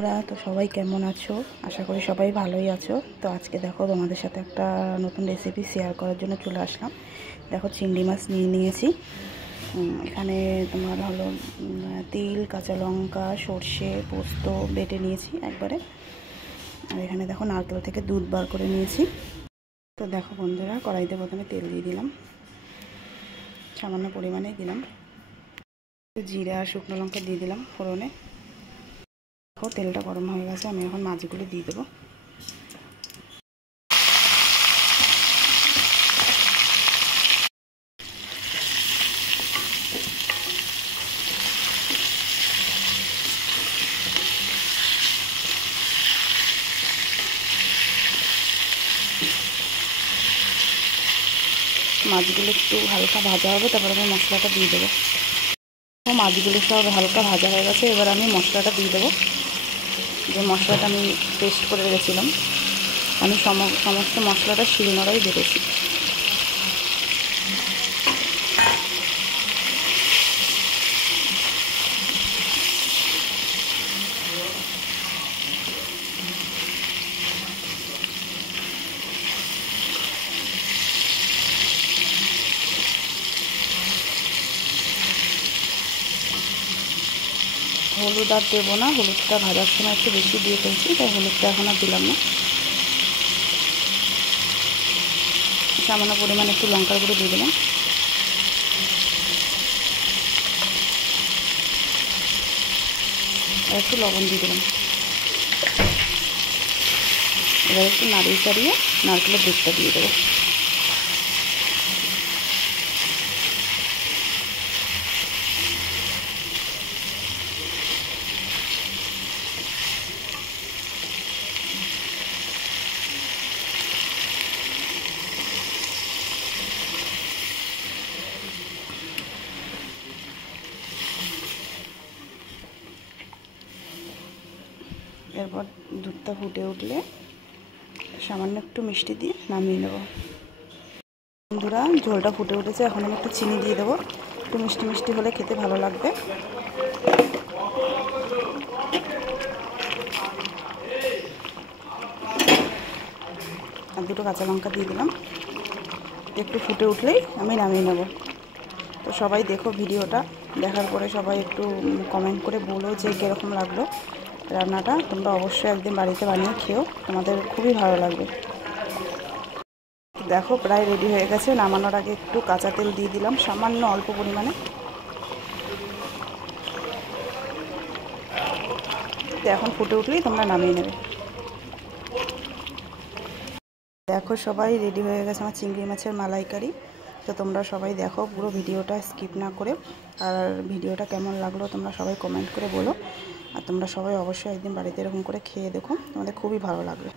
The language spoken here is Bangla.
তোমরা তো সবাই কেমন আছো? আশা করি সবাই ভালোই আছো। তো আজকে দেখো তোমাদের সাথে একটা নতুন রেসিপি শেয়ার করার জন্য চলে আসলাম। দেখো চিংড়ি মাছ নিয়ে নিয়েছি। এখানে তোমার হলো তিল, কাঁচা লঙ্কা, সর্ষে, পোস্ত বেটে নিয়েছি একবারে। আর এখানে দেখো নারকেল থেকে দুধ বার করে নিয়েছি। তো দেখো বন্ধুরা, কড়াইতে প্রথমে তেল দিয়ে দিলাম, সামান্য পরিমাণে দিলাম। জিরা আর শুকনো লঙ্কা দিয়ে দিলাম ফোড়নে। দেখো তেলটা গরম হয়ে গেছে, আমি এখন মাছগুলো দিয়ে দেবো। মাছগুলো একটু হালকা ভাজা হবে, তারপর আমি মশলাটা দিয়ে দেবো। মাছগুলো সব হালকা ভাজা হয়ে গেছে, এবার আমি মশলাটা দিয়ে দেবো। যে মশলাটা আমি পেস্ট করে রেখেছিলাম, আমি সমস্ত মশলাটা শিলনোড়ায় বেটেছি। হলুদ আর দেবো না, হলুদটা ভাজার সময় একটু বেশি দিয়ে ফেলছি, তাই হলুদটা এখন আর দিলাম না। সামান্য পরিমাণে একটু লঙ্কার গুঁড়ো দিয়ে দিলাম, আর একটু লবণ দিয়ে দিলাম। এবার একটু নাড়িয়ে চাড়িয়ে নারকেলের দুধটা দিয়ে দেবো। এরপর দুধটা ফুটে উঠলে সামান্য একটু মিষ্টি দিয়ে নামিয়ে নেব। বন্ধুরা, ঝোলটা ফুটে উঠেছে, এখন আমি একটু চিনি দিয়ে দেবো। একটু মিষ্টি মিষ্টি হলে খেতে ভালো লাগবে। আর দুটো কাঁচা লঙ্কা দিয়ে দিলাম। একটু ফুটে উঠলেই আমি নামিয়ে নেব। তো সবাই দেখো ভিডিওটা, দেখার পরে সবাই একটু কমেন্ট করে বলো যে কীরকম লাগলো রান্নাটা। তোমরা অবশ্যই একদিন বাড়িতে বানিয়ে খেও, তোমাদের খুবই ভালো লাগবে। দেখো প্রায় রেডি হয়ে গেছে। নামানোর আগে একটু কাঁচা তেল দিয়ে দিলাম, সামান্য অল্প পরিমাণে। তো এখন ফুটে উঠলেই তোমরা নামিয়ে নেবে। দেখো সবাই রেডি হয়ে গেছে আমার চিংড়ি মাছের মালাইকারি। তো তোমরা সবাই দেখো পুরো ভিডিওটা স্কিপ না করে। আর ভিডিওটা কেমন লাগলো তোমরা সবাই কমেন্ট করে বলো। আর তোমরা সবাই অবশ্যই একদিন বাড়িতে এরকম করে খেয়ে দেখো, তোমাদের খুবই ভালো লাগবে।